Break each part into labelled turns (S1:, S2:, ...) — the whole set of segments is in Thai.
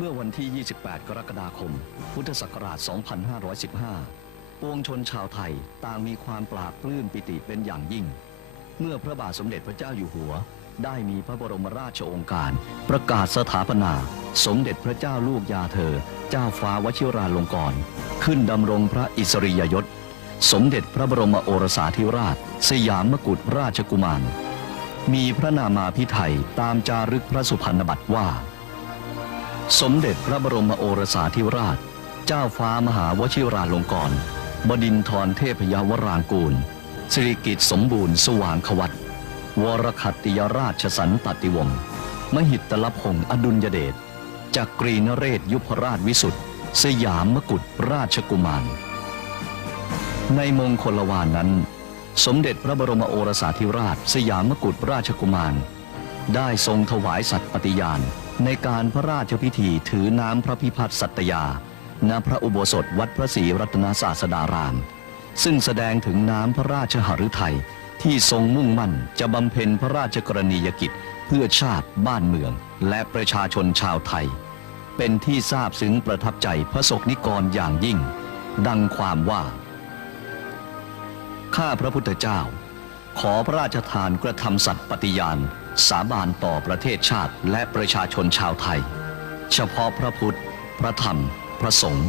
S1: เมื่อวันที่ 28 กรกฎาคม พุทธศักราช 2515 ปวงชนชาวไทยต่างมีความปราบปลื้มปิติเป็นอย่างยิ่ง เมื่อพระบาทสมเด็จพระเจ้าอยู่หัว ได้มีพระบรมราชโองการ ประกาศสถาปนา สมเด็จพระเจ้าลูกยาเธอ เจ้าฟ้าวชิราลงกรณ์ขึ้นดำรงพระอิสริยยศ สมเด็จพระบรมโอรสาธิราช สยามกุฎราชกุมาร มีพระนามาพิไทยตามจารึกพระสุพรรณบัตรว่า สมเด็จพระบรมโอรสาธิราช เจ้าฟ้ามหาวชิราลงกรณ์บดินทรเทพยวรางกูลสิริกิตสมบูรณ์สว่างขวัตวรคัตติยราชสันตติวงศ์มหิตลพงศ์อดุลยเดชจักรีนเรศยุพราชวิสุทธ์สยามมกุฎราชกุมาร ในมงคลวานนั้น สมเด็จพระบรมโอรสาธิราช สยามกุฎราชกุมาร ได้ทรงถวายสัตย์ปฏิญาณ ในการพระราชพิธีถือน้ำพระพิพัฒน์สัตยา ณ พระอุโบสถวัดพระศรีรัตนศาสดาราม ซึ่งแสดงถึงน้ำพระราชหฤทัยที่ทรงมุ่งมั่นจะบำเพ็ญพระราชกรณียกิจ เพื่อชาติบ้านเมือง และประชาชนชาวไทย เป็นที่ทราบซึ้งประทับใจพระสกนิกรอย่างยิ่ง ดังความว่า ข้าพระพุทธเจ้า ขอพระราชทานกระทำสัตย์ปฏิญาณ สาบานต่อประเทศชาติและประชาชนชาวไทย เฉพาะพระพุทธ พระธรรม พระสงฆ์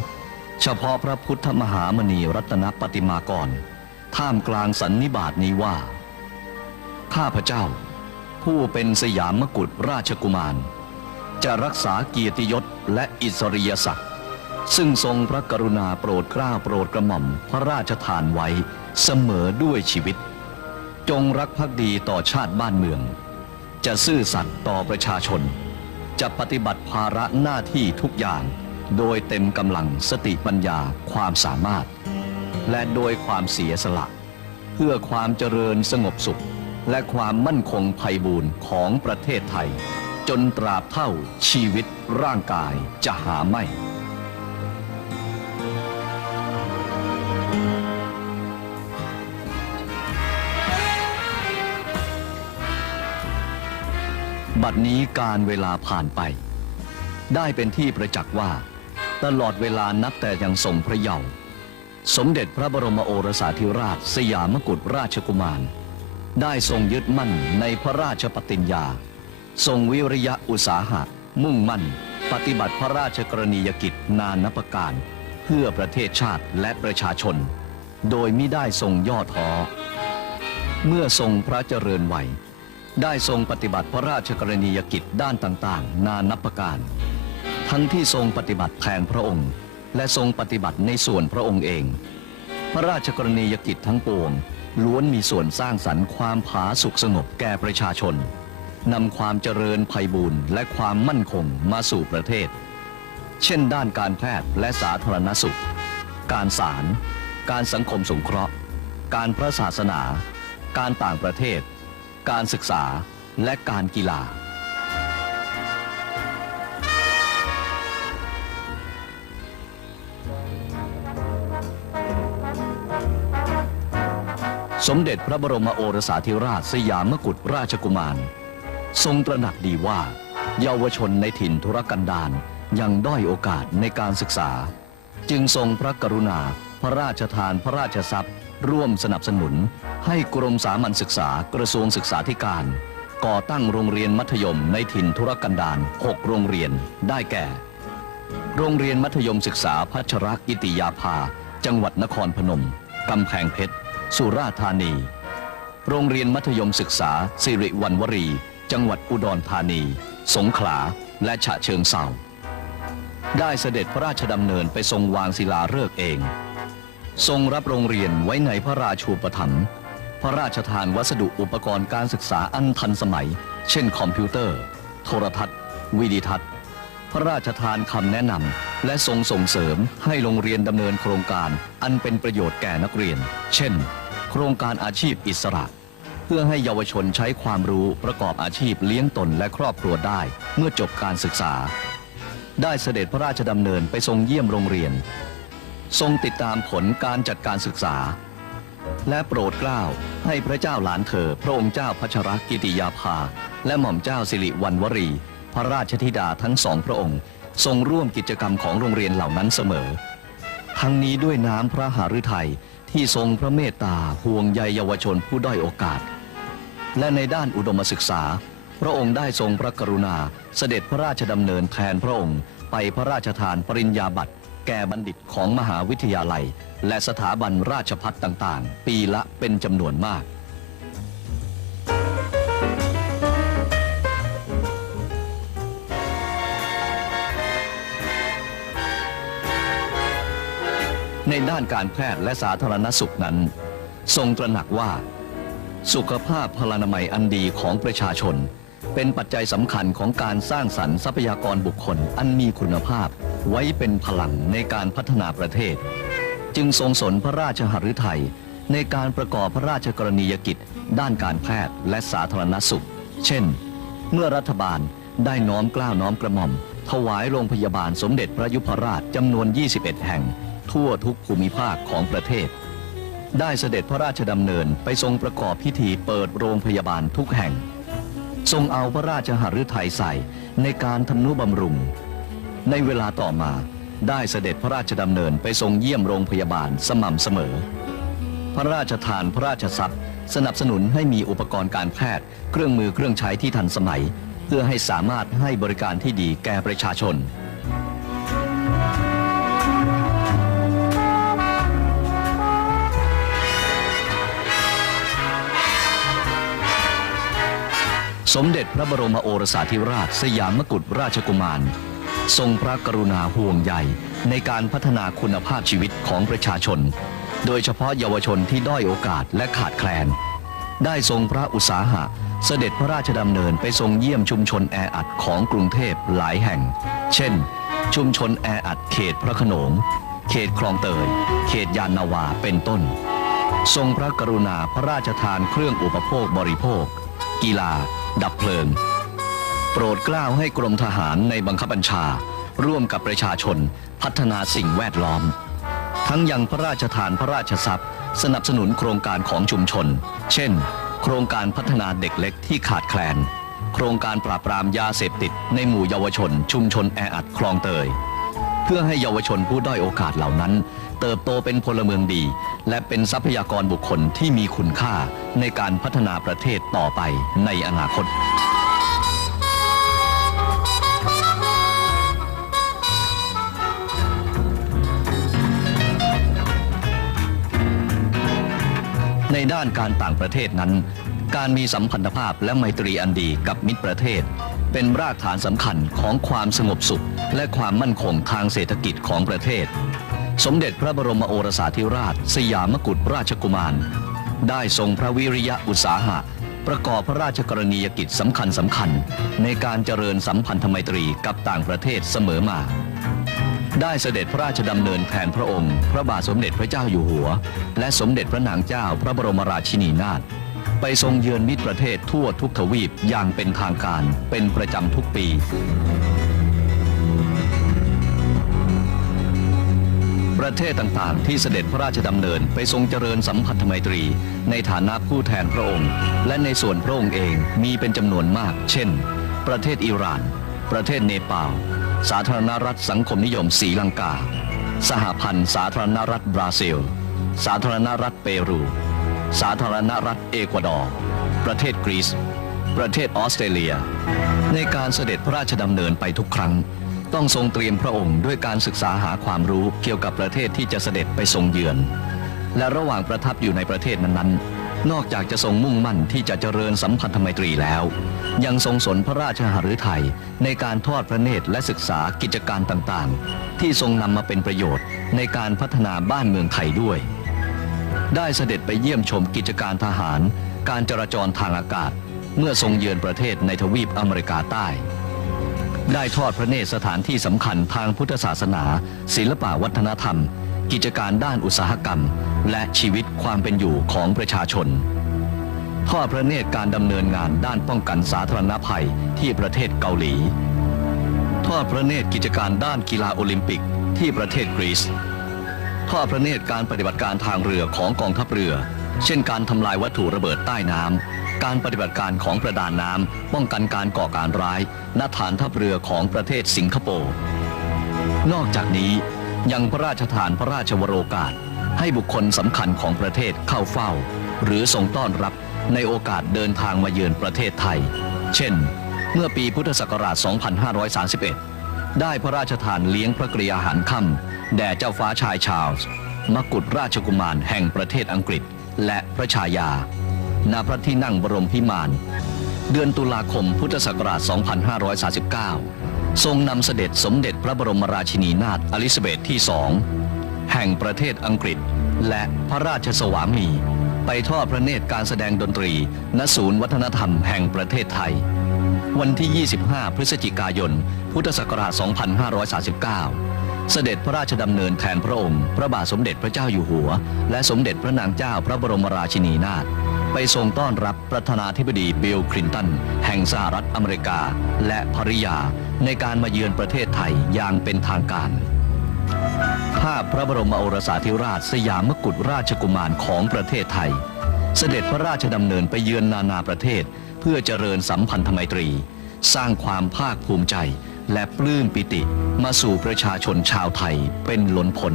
S1: เฉพาะพระพุทธมหามณีรัตนปฏิมากร ท่ามกลางสันนิบาตนี้ว่า ข้าพระเจ้า ผู้เป็นสยามกุฎราชกุมาร จะรักษาเกียรติยศและอิสริยศักดิ์ซึ่งทรงพระกรุณาโปรดเกล้าโปรดกระหม่อมพระราชทานไว้เสมอด้วยชีวิต จงรักภักดีต่อชาติบ้านเมือง จะซื่อสัตย์ต่อประชาชน จะปฏิบัติภาระหน้าที่ทุกอย่าง โดยเต็มกำลังสติปัญญาความสามารถ และโดยความเสียสละ เพื่อความเจริญสงบสุข และความมั่นคงไพบูรณ์ของประเทศไทย จนตราบเท่าชีวิตร่างกายจะหาไม่ บัดนี้การเวลาผ่านไป ได้เป็นที่ประจักษ์ว่า ตลอดเวลานับแต่ยังทรงพระเยาว์สมเด็จพระบรมโอรสาธิราช สยามกุฎราชกุมาร ได้ทรงยึดมั่นในพระราชปฏิญญา ทรงวิริยะอุตสาหะ มุ่งมั่น ปฏิบัติพระราชกรณียกิจนานับประการ เพื่อประเทศชาติและประชาชน โดยมิได้ทรงย่อท้อเมื่อทรงพระเจริญวัย ได้ทรงปฏิบัติพระราชกรณียกิจด้านต่างๆ นานับประการ ทั้งที่ทรงปฏิบัติแทนพระองค์ และทรงปฏิบัติในส่วนพระองค์เอง พระราชกรณียกิจทั้งปวง ล้วนมีส่วนสร้างสรรค์ความผาสุกสงบแก่ประชาชนนำความเจริญไพบูรณ์และความมั่นคงมาสู่ประเทศ เช่นด้านการแพทย์และสาธารณสุข การศาลการสังคมสงเคราะห์ การพระศาสนา การต่างประเทศ การศึกษาและการกีฬา สมเด็จพระบรมโอรสาธิราชสยามกุฎราชกุมาร ทรงตระหนักดีว่า เยาวชนในถิ่นธุรกันดารยังด้อยโอกาสในการศึกษา จึงทรงพระกรุณาพระราชทานพระราชทรัพย์ ร่วมสนับสนุน ให้กรมสามัญศึกษากระทรวงศึกษาธิการ ก่อตั้งโรงเรียนมัธยมในถิ่นธุรกันดาร6โรงเรียนได้แก่ โรงเรียนมัธยมศึกษาพัชรกิติยาภา จังหวัดนครพนม กำแพงเพชร สุราษฎร์ธานี โรงเรียนมัธยมศึกษา สิริวัณวรี จังหวัดอุดรธานี สงขลาและฉะเชิงเทราได้เสด็จพระราชดำเนินไปทรงวางศิลาฤกษ์เอง ทรงรับโรงเรียนไว้ในพระราชูปถัมภ์พระราชทานวัสดุอุปกรณ์การศึกษาอันทันสมัย เช่นคอมพิวเตอร์ โทรทัศน์ วิดีทัศน์ พระราชทานคำแนะนำและทรงส่งเสริมให้โรงเรียนดำเนินโครงการอันเป็นประโยชน์แก่นักเรียน เช่น โครงการอาชีพอิสระ เพื่อให้เยาวชนใช้ความรู้ประกอบอาชีพเลี้ยงตนและครอบครัวได้เมื่อจบการศึกษา ได้เสด็จพระราชดำเนินไปทรงเยี่ยมโรงเรียน ทรงติดตามผลการจัดการศึกษา และโปรดเกล้าให้พระเจ้าหลานเธอ พระองค์เจ้าพัชรกิติยาภา และหม่อมเจ้าสิริวัณวรี พระราชธิดาทั้งสองพระองค์ ทรงร่วมกิจกรรมของโรงเรียนเหล่านั้นเสมอ ทั้งนี้ด้วยน้ำพระหฤทัยที่ทรงพระเมตตาห่วงใยเยาวชนผู้ด้อยโอกาส และในด้านอุดมศึกษา พระองค์ได้ทรงพระกรุณาเสด็จพระราชดำเนินแทนพระองค์ ไปพระราชทานปริญญาบัตร แก่บัณฑิตของมหาวิทยาลัย และสถาบันราชพัฒต่างๆ ปีละเป็นจำนวนมาก ในด้านการแพทย์และสาธารณสุขนั้น ทรงตระหนักว่า สุขภาพพลานามัยอันดีของประชาชน เป็นปัจจัยสำคัญของการสร้างสรรค์ทรัพยากรบุคคลอันมีคุณภาพ ไว้เป็นพลังในการพัฒนาประเทศ จึงทรงสนพระราชหฤทัยในการประกอบพระราชกรณียกิจ ด้านการแพทย์และสาธารณสุข เช่น เมื่อรัฐบาลได้น้อมกล้าวน้อมกระหม่อม ถวายโรงพยาบาลสมเด็จพระยุพราชจำนวน 21 แห่ง ทั่วทุกภูมิภาคของประเทศ ได้เสด็จพระราชดำเนินไปทรงประกอบพิธีเปิดโรงพยาบาลทุกแห่ง ทรงเอาพระราชหฤทัยใส่ในการทำนุบำรุง ในเวลาต่อมาได้เสด็จพระราชดำเนินไปทรงเยี่ยมโรงพยาบาลสม่ำเสมอ พระราชทานพระราชทรัพย์ สนับสนุนให้มีอุปกรณ์การแพทย์ เครื่องมือเครื่องใช้ที่ทันสมัย เพื่อให้สามารถให้บริการที่ดีแก่ประชาชนสมเด็จพระบรมโอรสาธิราชสยามกุฎราชกุมาร ทรงพระกรุณาห่วงใยในการพัฒนาคุณภาพชีวิตของประชาชน โดยเฉพาะเยาวชนที่ด้อยโอกาสและขาดแคลน ได้ทรงพระอุตสาหะ เสด็จพระราชดำเนินไปทรงเยี่ยมชุมชนแออัดของกรุงเทพหลายแห่ง เช่น ชุมชนแออัดเขตพระโขนง เขตคลองเตย เขตยานนาวาเป็นต้น ทรงพระกรุณาพระราชทานเครื่องอุปโภคบริโภค กีฬา ดับเพลิง โปรดกล้าวให้กรมทหารในบังคับบัญชา ร่วมกับประชาชนพัฒนาสิ่งแวดล้อม ทั้งยังพระราชทานพระราชทรัพย์ สนับสนุนโครงการของชุมชน เช่น โครงการพัฒนาเด็กเล็กที่ขาดแคลน โครงการปราบปรามยาเสพติดในหมู่เยาวชน ชุมชนแออัดคลองเตย เพื่อให้เยาวชนผู้ด้อยโอกาสเหล่านั้น เติบโตเป็นพลเมืองดี และเป็นทรัพยากรบุคคลที่มีคุณค่าในการพัฒนาประเทศต่อไปในอนาคต ในด้านการต่างประเทศนั้น การมีสัมพันธภาพและไมตรีอันดีกับมิตรประเทศ เป็นรากฐานสำคัญของความสงบสุข และความมั่นคงทางเศรษฐกิจของประเทศ สมเด็จพระบรมโอรสาธิราช สยามกุฎราชกุมาร ได้ทรงพระวิริยะอุตสาหะ ประกอบพระราชกรณียกิจสำคัญสำคัญ ในการเจริญสัมพันธไมตรีกับต่างประเทศเสมอมา ได้เสด็จพระราชดำเนินแทนพระองค์ พระบาทสมเด็จพระเจ้าอยู่หัว และสมเด็จพระนางเจ้าพระบรมราชินีนาถไปทรงเยือนมิตรประเทศทั่วทุกทวีปอย่างเป็นทางการเป็นประจำทุกปีประเทศต่างๆ ที่เสด็จพระราชดำเนินไปทรงเจริญสัมพันธไมตรี ในฐานะผู้แทนพระองค์ และในส่วนพระองค์เองมีเป็นจำนวนมาก เช่น ประเทศอิหร่าน ประเทศเนปาล สาธารณรัฐสังคมนิยมศรีลังกา สหพันธ์สาธารณรัฐบราซิล สาธารณรัฐเปรู สาธารณรัฐเอกวาดอร์ ประเทศกรีซ ประเทศออสเตรเลีย ในการเสด็จพระราชดำเนินไปทุกครั้ง ต้องทรงเตรียมพระองค์ด้วยการศึกษาหาความรู้เกี่ยวกับประเทศที่จะเสด็จไปทรงเยือน และระหว่างประทับอยู่ในประเทศนั้นๆ นอกจากจะทรงมุ่งมั่นที่จะเจริญสัมพันธไมตรีแล้ว ยังทรงสนพระราชหฤทัยในการทอดพระเนตรและศึกษากิจการต่างๆ ที่ทรงนำมาเป็นประโยชน์ในการพัฒนาบ้านเมืองไทยด้วย ได้เสด็จไปเยี่ยมชมกิจการทหาร การจราจรทางอากาศ เมื่อทรงเยือนประเทศในทวีปอเมริกาใต้ ได้ทอดพระเนตรสถานที่สำคัญทางพุทธศาสนา ศิลปวัฒนธรรม กิจการด้านอุตสาหกรรม และชีวิตความเป็นอยู่ของประชาชนทอดพระเนตรการดำเนินงานด้านป้องกันสาธารณภัยที่ประเทศเกาหลีทอดพระเนตรกิจการด้านกีฬาโอลิมปิกที่ประเทศกรีซทอดพระเนตรการปฏิบัติการทางเรือของกองทัพเรือ เช่นการทำลายวัตถุระเบิดใต้น้ำ การปฏิบัติการของประดานน้ำ ป้องกันการก่อการร้ายณฐานทัพเรือของประเทศสิงคโปร์ นอกจากนี้ยังพระราชทานพระราชวโรกาส ให้บุคคลสำคัญของประเทศเข้าเฝ้า หรือทรงต้อนรับในโอกาสเดินทางมาเยือนประเทศไทย เช่น เมื่อปีพุทธศักราช 2531 ได้พระราชทานเลี้ยงพระกริยาหารค่ำแด่เจ้าฟ้าชายชาลส์มกุฎราชกุมารแห่งประเทศอังกฤษ และพระชายา ณ พระที่นั่งบรมพิมาน เดือนตุลาคมพุทธศักราช 2539 ทรงนำเสด็จสมเด็จพระบรมราชินีนาถอลิซาเบธที่สอง แห่งประเทศอังกฤษ และพระราชสวามี ไปทอดพระเนตรการแสดงดนตรี ณ ศูนย์วัฒนธรรมแห่งประเทศไทย วันที่ 25 พฤศจิกายน พุทธศักราช 2539 เสด็จพระราชดำเนินแทนพระองค์ พระบาทสมเด็จพระเจ้าอยู่หัว และสมเด็จพระนางเจ้าพระบรมราชินีนาถไปทรงต้อนรับประธานาธิบดีบิลคลินตัน แห่งสหรัฐอเมริกา และภริยา ในการมาเยือนประเทศไทยอย่างเป็นทางการ ภาพพระบรมโอรสาธิราชสยามกุฎราชกุมารของประเทศไทย เสด็จพระราชดำเนินไปเยือนนานาประเทศ เพื่อเจริญสัมพันธไมตรี สร้างความภาคภูมิใจ และปลื้มปิติมาสู่ประชาชนชาวไทยเป็นล้นพ้น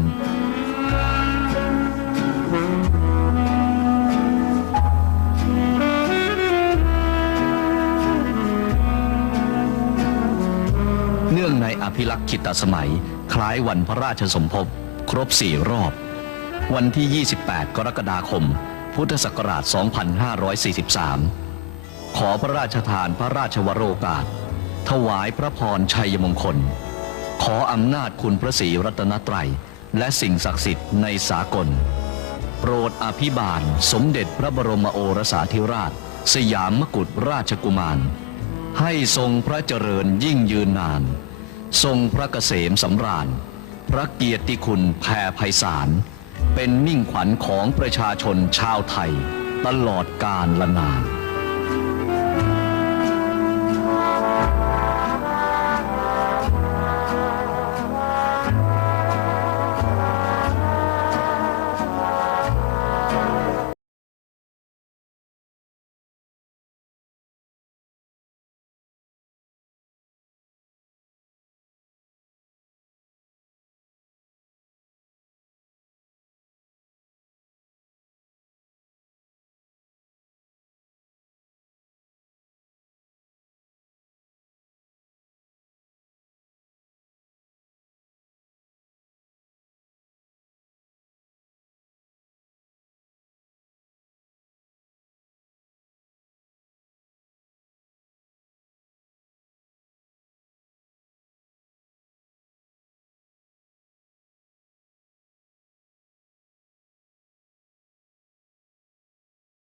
S1: เนื่องในอภิลักษ์คิตสมัย คล้ายวันพระราชสมภพ ครบสี่รอบ วันที่ 28 กรกฎาคม พุทธศักราช 2543 ขอพระราชทานพระราชวโรกาส ถวายพระพรชัยมงคล ขออำนาจคุณพระศรีรัตนตรัย และสิ่งศักดิ์สิทธิ์ในสากล โปรดอภิบาล สมเด็จพระบรมโอรสาธิราช สยามกุฎราชกุมารให้ทรงพระเจริญยิ่งยืนนาน ทรงพระเกษมสำราญ พระเกียรติคุณแผ่ไพศาล เป็นมิ่งขวัญของประชาชนชาวไทย ตลอดกาลละนาน